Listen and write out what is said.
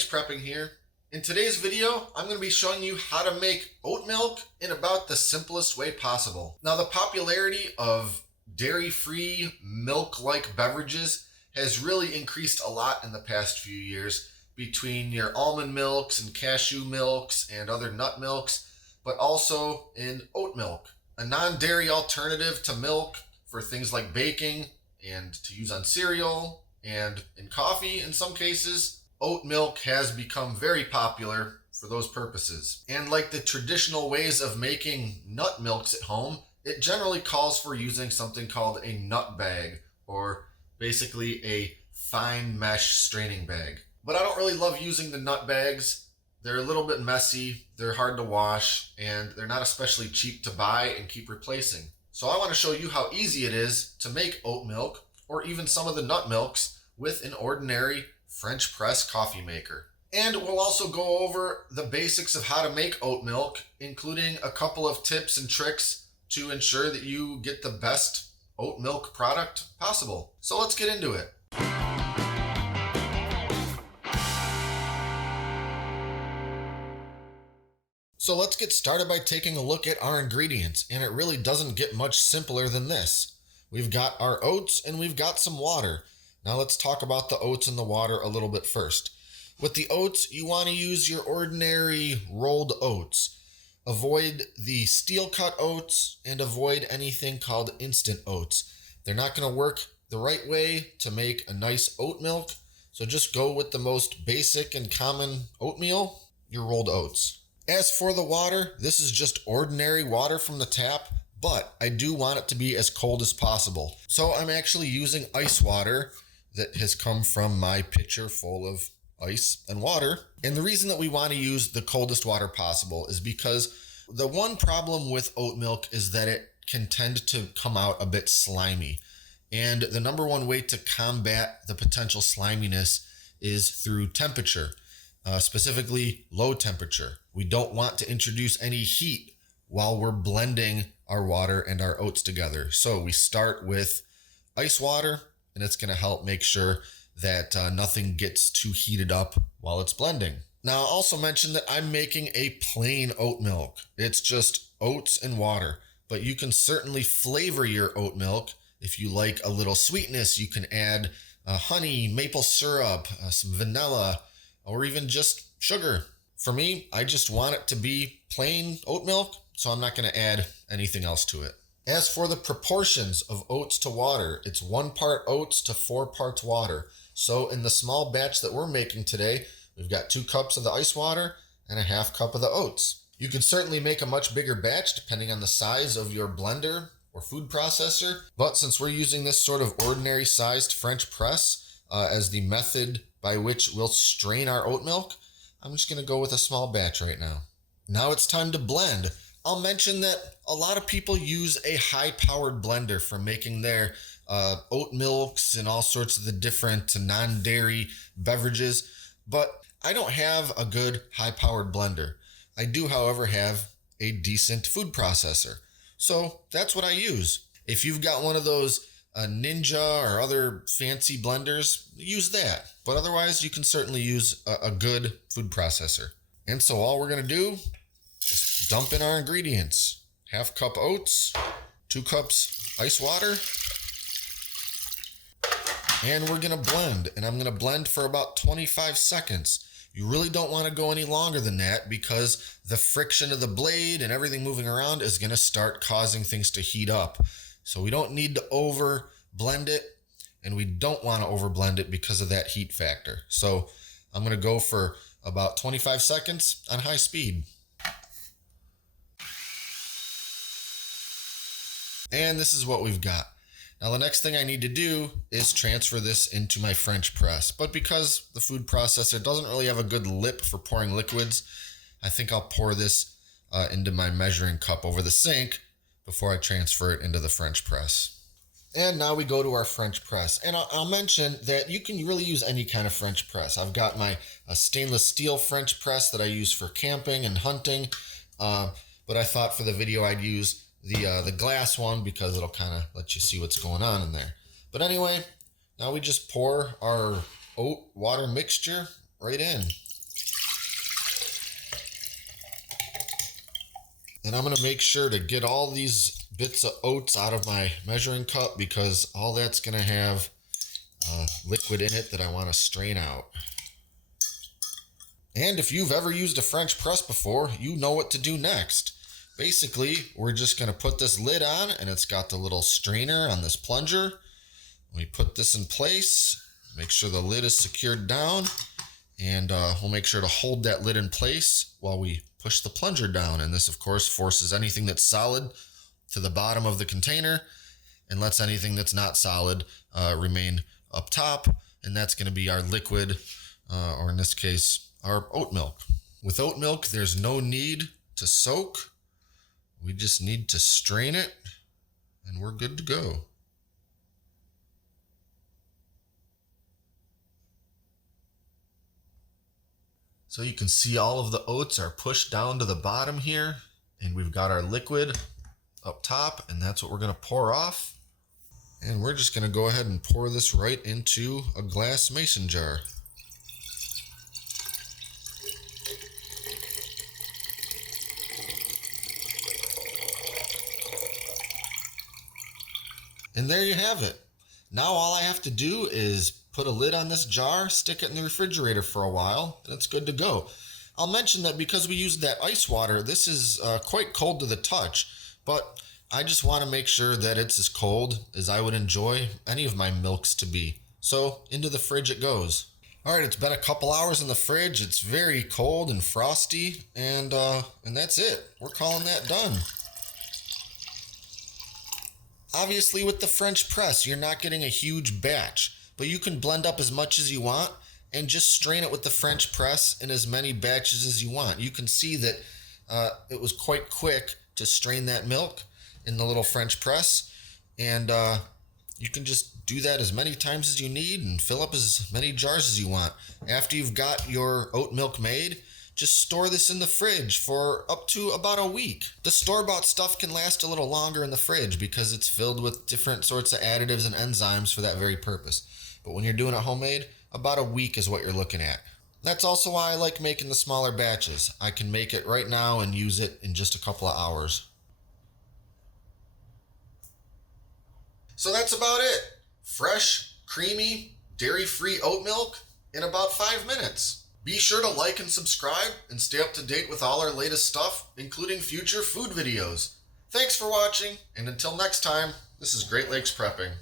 Thanks Prepping here. In today's video, I'm going to be showing you how to make oat milk in about the simplest way possible. Now, the popularity of dairy-free, milk-like beverages has really increased a lot in the past few years between your almond milks and cashew milks and other nut milks, but also in oat milk, a non-dairy alternative to milk for things like baking and to use on cereal and in coffee in some cases. Oat milk has become very popular for those purposes. And like the traditional ways of making nut milks at home, it generally calls for using something called a nut bag, or basically a fine mesh straining bag. But I don't really love using the nut bags. They're a little bit messy, they're hard to wash, and they're not especially cheap to buy and keep replacing. So I want to show you how easy it is to make oat milk, or even some of the nut milks, with an ordinary French press coffee maker. And we'll also go over the basics of how to make oat milk, including a couple of tips and tricks to ensure that you get the best oat milk product possible. So let's get into it. So let's get started by taking a look at our ingredients, and it really doesn't get much simpler than this. We've got our oats and we've got some water. Now let's talk about the oats and the water a little bit first. With the oats, you want to use your ordinary rolled oats. Avoid the steel cut oats and avoid anything called instant oats. They're not going to work the right way to make a nice oat milk, so just go with the most basic and common oatmeal, your rolled oats. As for the water, this is just ordinary water from the tap, but I do want it to be as cold as possible. So I'm actually using ice water that has come from my pitcher full of ice and water. And the reason that we want to use the coldest water possible is because the one problem with oat milk is that it can tend to come out a bit slimy. And the number one way to combat the potential sliminess is through temperature. Specifically low temperature. We don't want to introduce any heat while we're blending our water and our oats together. So we start with ice water, and it's going to help make sure that nothing gets too heated up while it's blending. Now, I'll also mention that I'm making a plain oat milk. It's just oats and water, but you can certainly flavor your oat milk. If you like a little sweetness, you can add honey, maple syrup, some vanilla, or even just sugar. For me, I just want it to be plain oat milk, so I'm not going to add anything else to it. As for the proportions of oats to water, it's 1 part oats to 4 parts water. So in the small batch that we're making today, we've got 2 cups of the ice water and a 1/2 cup of the oats. You could certainly make a much bigger batch depending on the size of your blender or food processor, but since we're using this sort of ordinary sized French press as the method by which we'll strain our oat milk, I'm just going to go with a small batch right now. Now it's time to blend. I'll mention that a lot of people use a high-powered blender for making their oat milks and all sorts of the different non-dairy beverages, but I don't have a good high-powered blender. I do, however, have a decent food processor. So that's what I use. If you've got one of those Ninja or other fancy blenders, use that. But otherwise, you can certainly use a good food processor. And so all we're going to do is dump in our ingredients. 1/2 cup oats, 2 cups ice water, and we're going to blend. And I'm going to blend for about 25 seconds. You really don't want to go any longer than that because the friction of the blade and everything moving around is going to start causing things to heat up. So we don't need to over blend it, and we don't want to over blend it because of that heat factor. So I'm going to go for about 25 seconds on high speed. And this is what we've got. Now the next thing I need to do is transfer this into my French press. But because the food processor doesn't really have a good lip for pouring liquids, I think I'll pour this into my measuring cup over the sink before I transfer it into the French press. And now we go to our French press. And I'll mention that you can really use any kind of French press. I've got my stainless steel French press that I use for camping and hunting. But I thought for the video I'd use the glass one because it'll kind of let you see what's going on in there. But anyway, now we just pour our oat water mixture right in. And I'm going to make sure to get all these bits of oats out of my measuring cup because all that's going to have liquid in it that I want to strain out. And if you've ever used a French press before, you know what to do next. Basically, we're just going to put this lid on, and it's got the little strainer on this plunger. We put this in place, make sure the lid is secured down, and we'll make sure to hold that lid in place while we push the plunger down. And this, of course, forces anything that's solid to the bottom of the container and lets anything that's not solid remain up top. And that's going to be our liquid, or in this case, our oat milk. With oat milk, there's no need to soak. We just need to strain it, and we're good to go. So you can see all of the oats are pushed down to the bottom here, and we've got our liquid up top, and that's what we're going to pour off. And we're just going to go ahead and pour this right into a glass mason jar. And there you have it. Now all I have to do is put a lid on this jar, stick it in the refrigerator for a while, and it's good to go. I'll mention that because we used that ice water, this is quite cold to the touch, but I just want to make sure that it's as cold as I would enjoy any of my milks to be. So into the fridge it goes. All right, it's been a couple hours in the fridge. It's very cold and frosty, and that's it. We're calling that done. Obviously, with the French press, you're not getting a huge batch, but you can blend up as much as you want and just strain it with the French press in as many batches as you want. You can see that it was quite quick to strain that milk in the little French press, and you can just do that as many times as you need and fill up as many jars as you want. After you've got your oat milk made, just store this in the fridge for up to about a week. The store-bought stuff can last a little longer in the fridge because it's filled with different sorts of additives and enzymes for that very purpose. But when you're doing it homemade, about a week is what you're looking at. That's also why I like making the smaller batches. I can make it right now and use it in just a couple of hours. So that's about it. Fresh, creamy, dairy-free oat milk in about 5 minutes. Be sure to like and subscribe and stay up to date with all our latest stuff, including future food videos. Thanks for watching, and until next time, this is Great Lakes Prepping.